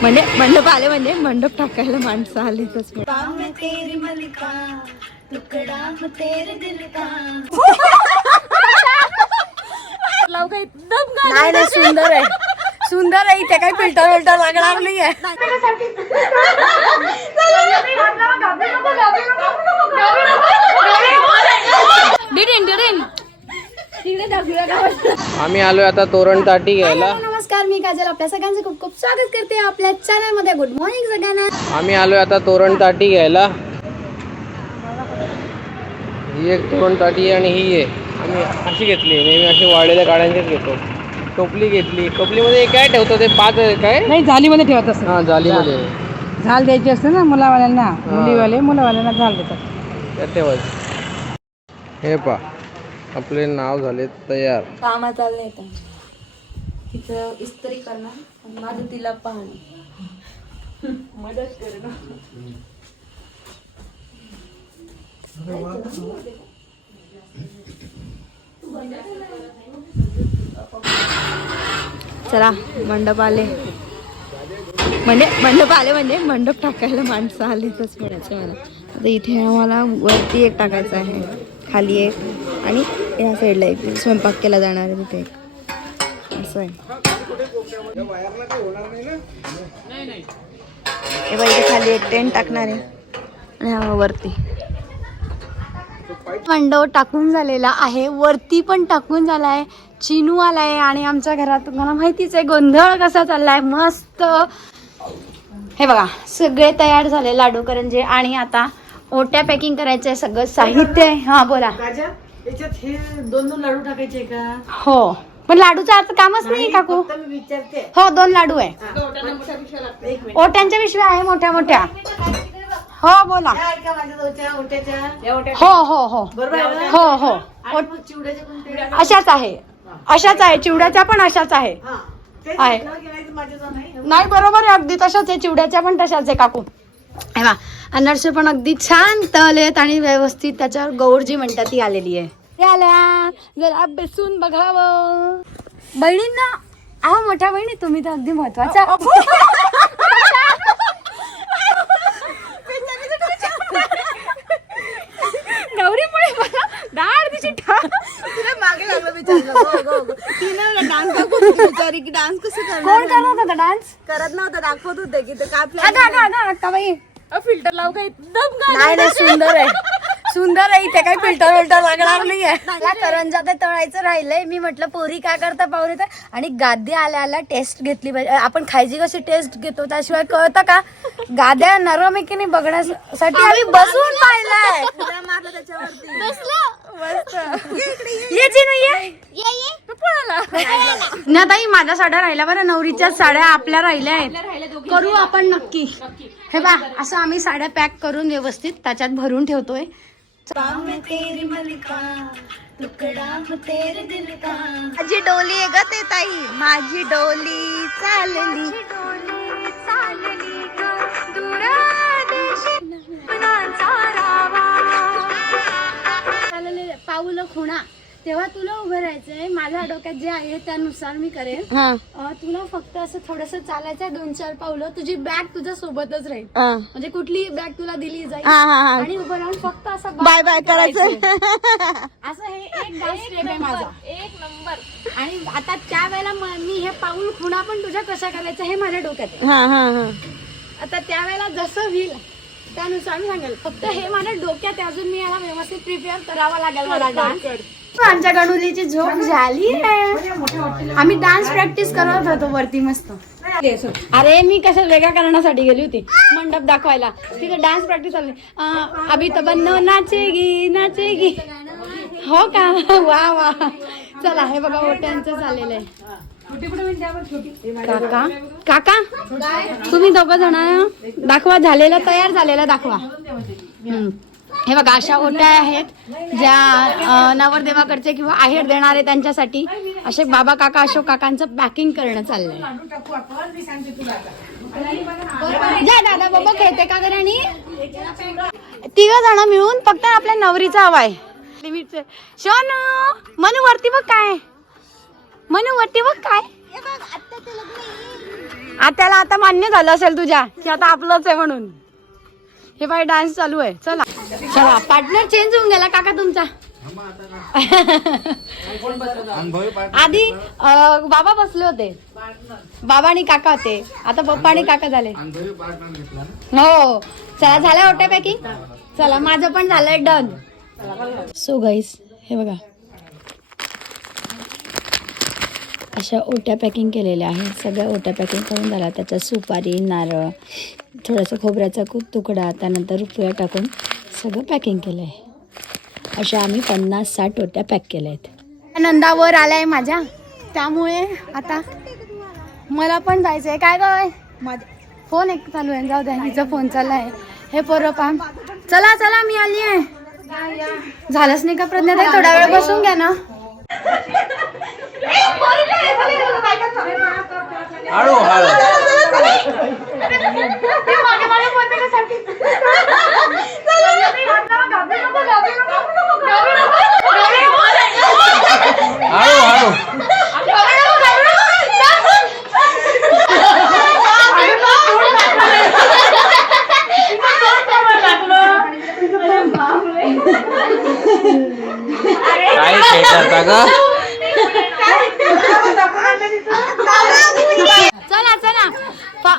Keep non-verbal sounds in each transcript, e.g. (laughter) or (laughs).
म्हणजे मंडप आले म्हणजे मंडप टाकायला माणसं आली तस नाही नाही सुंदर आहे. सुंदर आहे इथे काही फिल्टर विल्टर लागणार नाही आहे आम्ही आलोय आता तोरण ताटी घ्यायला. नमस्कार मी काजल. आपल्या सगळ्यांचं खूप खूप स्वागत करते आपल्या चॅनलमध्ये गुड मॉर्निंग सगळ्यांना. आम्ही आलोय आता तोरण ताटी घ्यायला. ही एक तोरण ताटी आहे आणि ही आहे. आम्ही अशी घेतली नेहमी अशी वाढलेल्या गाड्यांचीच घेतो. टोपली घेतली. टोपलीमध्ये काय ठेवतो ते? पाच काय? नाही झालीमध्ये ठेवत असत हा जालीमध्ये. झाल द्यायची असते ना मुलावाल्यांना. मुलीवाले मुलावाल्यांना झाल देतात. हे पा आपले नाव झाले तयार. कामात चालले आता तिचं इस्त्री करणार आणि माझं तिला पाहणं मदत करणं. चला मंडप आले. म्हणजे मंडप आले म्हणजे मंडप टाकायला माणसं आली तसं म्हणायचं मला. आता इथे आम्हाला वरती एक टाकायचं आहे. खाली एक. आणि या साईडला एक स्वयंपाक केला जाणार आहे तिथे एक. असं आहे. हे इथे खाली एक टेंट टाकणार आहे. आणि हा वरती. मंडव टाकून झालेला आहे. वरती पण टाकून झालाय चिनू आलाय आणि आमच्या घरात तुम्हाला माहितीच आहे गोंधळ कसा चाललाय. मस्त. हे बघा सगळे तयार झाले लाडू करंजे आणि आता ओट्या पॅकिंग करायचंय सगळं साहित्य आहे. हा बोला. त्याच्यात हे दोन दोन लाडू टाकायचे का? हो. पण लाडूचं आता कामच नाही काकू. मी विचारते. हो दोन लाडू आहे. ओट्यांच्या पिशव्या आहे मोठ्या मोठ्या. हो बोला. का माझ्या दोच्या ओट्याच्या. हो हो हो. बरोबर आहे ना? हो हो. आणि मग चिवड्याच्या कोणत्या अशाच आहे. अशाच आहे चिवड्याच्या पण अशाच आहे. हा. ते आहे. म्हटलं की नाही तर माझ्याजवळ नाही. नाही बरोबर आहे अगदी तशाच आहे. चिवड्याच्या पण तशाच आहे काकू. हे बा अनर्से पण अगदी छान तळलेत आणि व्यवस्थित त्याच्यावर गौरजी म्हणतात ती आलेली आहे. ते आल्या. जरा बेसून बघावं. बहिणींना अहो मोठ्या बहिणी तुम्ही तर अगदी महत्त्वाच्या मला डाळ तिची तिला मागे लागलं विचारलं. तिने डान्स दाखवत होती बिचारी की डान्स कसं कोण करणार करत होता डान्स करत नव्हता दाखवत होते की ते अगं अगं अगं फिल्टर लावू का? एकदम नाही नाही सुंदर आहे. सुंदर आहे इथे काही फिल्टर विल्टर लागणार नाही आहे. मला करंजा ते तळायचं राहिलंय. मी म्हटलं पोरी काय करता पाहुणे तर? आणि गादी आल्या आल्या टेस्ट घेतली पाहिजे. आपण खायची कशी टेस्ट घेतो त्याशिवाय कळतं का? गाद्या नरम आहे की नाही बघण्यासाठी आम्ही बसून पाहिलंय मारलं त्याच्यावरती. ये चिनू, ये ना ताई माझ्या साड्या राहिल्या बरं. नवरीच्या साड्या आपल्या राहिल्या आहेत. करू आपण नक्की. हे बा असं आम्ही साड्या पॅक करून व्यवस्थित त्याच्यात भरून ठेवतोय. माझी डोली आहे ग ते ताई. माझी डोली चालली. चाललेले तेव्हा तुला उभं राहायचंय. माझ्या डोक्यात जे आहे त्यानुसार मी करेन. हा. अं, तुला फक्त असं थोडस चालायचं दोन चार पावलं. तुझी बॅग तुझ्या सोबतच राहील. हा. म्हणजे कुठली बॅग तुला दिली जाईल. हा हा हा. आणि उभं राहून फक्त असं बाय बाय करायचं असं हे एक (laughs) डान्स स्टेप आहे माझा. एक नंबर. आणि आता त्या वेळेला म- मी हे पाऊल खुणा पण तुझ्या कशा करायचं हे माझ्या डोक्यात आहे. हा हा हा. आता त्यावेळेला जसं होईल त्यानुसार मी सांगेल. फक्त हे माझ्या डोक्यात आहे. अजून मी याला व्यवस्थित प्रिपेअर करावा लागेल मला डान्स आमच्या गणुलीची झोप झाली आम्ही डान्स प्रॅक्टिस करत होतो वरती मस्त. अरे मी कशा वेगळ्या कारणासाठी गेली होती. मंडप दाखवायला. तिथे डान्स प्रॅक्टिस अं, अभी तर बन्नो नाचेगी नाचेगी. हो का? वा वा. चला हे बघा ओट्यांचं झालेलं आहे. काका? काका? तुम्ही दोघ जण दाखवा झालेलं तयार झालेलं दाखवा. हे बघा अशा ओट्या आहेत ज्या नवरदेवाकडचे किंवा आहेर देणारे त्यांच्यासाठी. असे बाबा काका अशोक काकांचं पॅकिंग करणं चाललंय. जा दादा बाबा खेळते का आणि तिघ जण मिळून फक्त आपल्या नवरीचा हवाय आहे. शोन मनू वरती बघ काय. मनू वरती बघ काय. आत्याला आता मान्य झालं असेल तुझ्या की आता आपलंच आहे म्हणून. हे बाय डान्स चालू आहे. चला. चला पार्टनर चेंज होऊन गेला काका तुमचा. (laughs) आधी बाबा बसले होते. बाबा आणि काका होते. आता पप्पा आणि काका झाले. हो. चला झालं ओट्या पॅकिंग? चला माझं पण झालंय डन. सो गाईस हे बघा. अशा ओट्या पॅकिंग केलेल्या आहेत. सगळ्या ओट्या पॅकिंग करून झाल्या. त्याच्यात सुपारी नारळ थोडासा खोबऱ्याचा तुकडा त्यानंतर रुपया टाकून सगळं पॅकिंग केलं आहे अशा आम्ही पन्नास साठ ओट्या पॅक केल्या आहेत. नंदावर आलाय माझ्या. त्यामुळे आता मला पण जायचंय. काय काय फोन एक चालू आहे. जाऊ द्या हिचा फोन चाललाय. हे पोरं पाम चला चला मी आली आहे झालंच नाही का प्रज्ञा थोडा वेळ बसून घ्या ना. हळू हळू हळू हळू काय खेळ करता ग चला चला पा-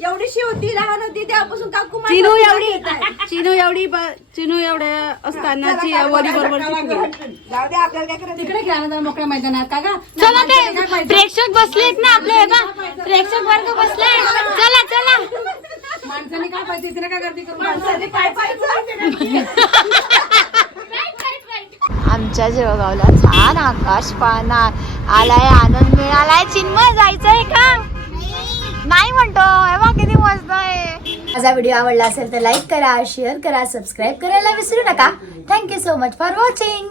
एवढीशी होती लहान होती तेव्हापासून काकू चिनू एवढी. चिनू एवढी ब- चिनू एवढ्या असताना वरी बरोबर तिकडे खेळा ना मोकळ्या मैदानात. का गा चला ते प्रेक्षक बसलेत ना आपले हे बा प्रेक्षक वर्ग बसले चला चला. माणसाने काय पाहिजे तिने काय गर्दी करून आमच्या जळगावला छान आकाश पाहणार. आलाय आनंद मिळालाय चिन्मय जायचंय का नाही म्हणतो हे बघ किती मस्त आहे माझा व्हिडिओ आवडला असेल तर लाईक करा शेअर करा सबस्क्राईब करायला विसरू नका. Thank you so much for watching